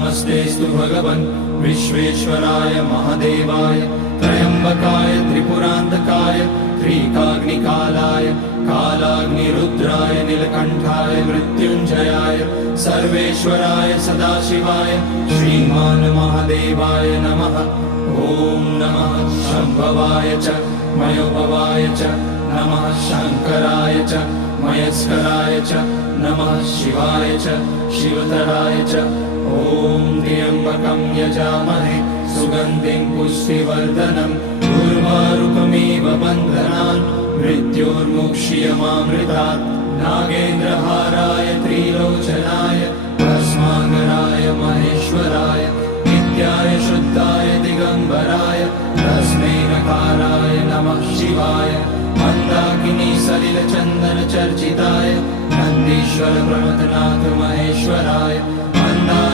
नमस्तेस्तु भगवन् विश्वेश्वराय महादेवाय त्र्यम्बकाय त्रिपुरान्तकाय त्रिकाग्निकालाय कालाग्निरुद्राय नीलकण्ठाय मृत्युञ्जयाय सर्वेश्वराय सदाशिवाय श्रीमान् महादेवाय नमः। ॐ नमः शम्भवाय च मयोभवाय च नमः शङ्कराय च मयस्कराय च नमः शिवाय च शिवतराय च। ॐ त्र्यम्बकं यजामहे सुगन्धिं पुष्टिवर्धनम् उर्वारुकमिव बन्धनान् मृत्योर्मुक्ष्यमामृतात्। नागेन्द्रहाराय त्रिलोचनाय भस्माङ्गराय महेश्वराय नित्याय शुद्धाय दिगम्बराय तस्मै नकाराय नमः शिवाय। मन्दाकिनी सलिलचन्दन चर्चिताय नन्दीश्वर प्रमथनाथ महेश्वराय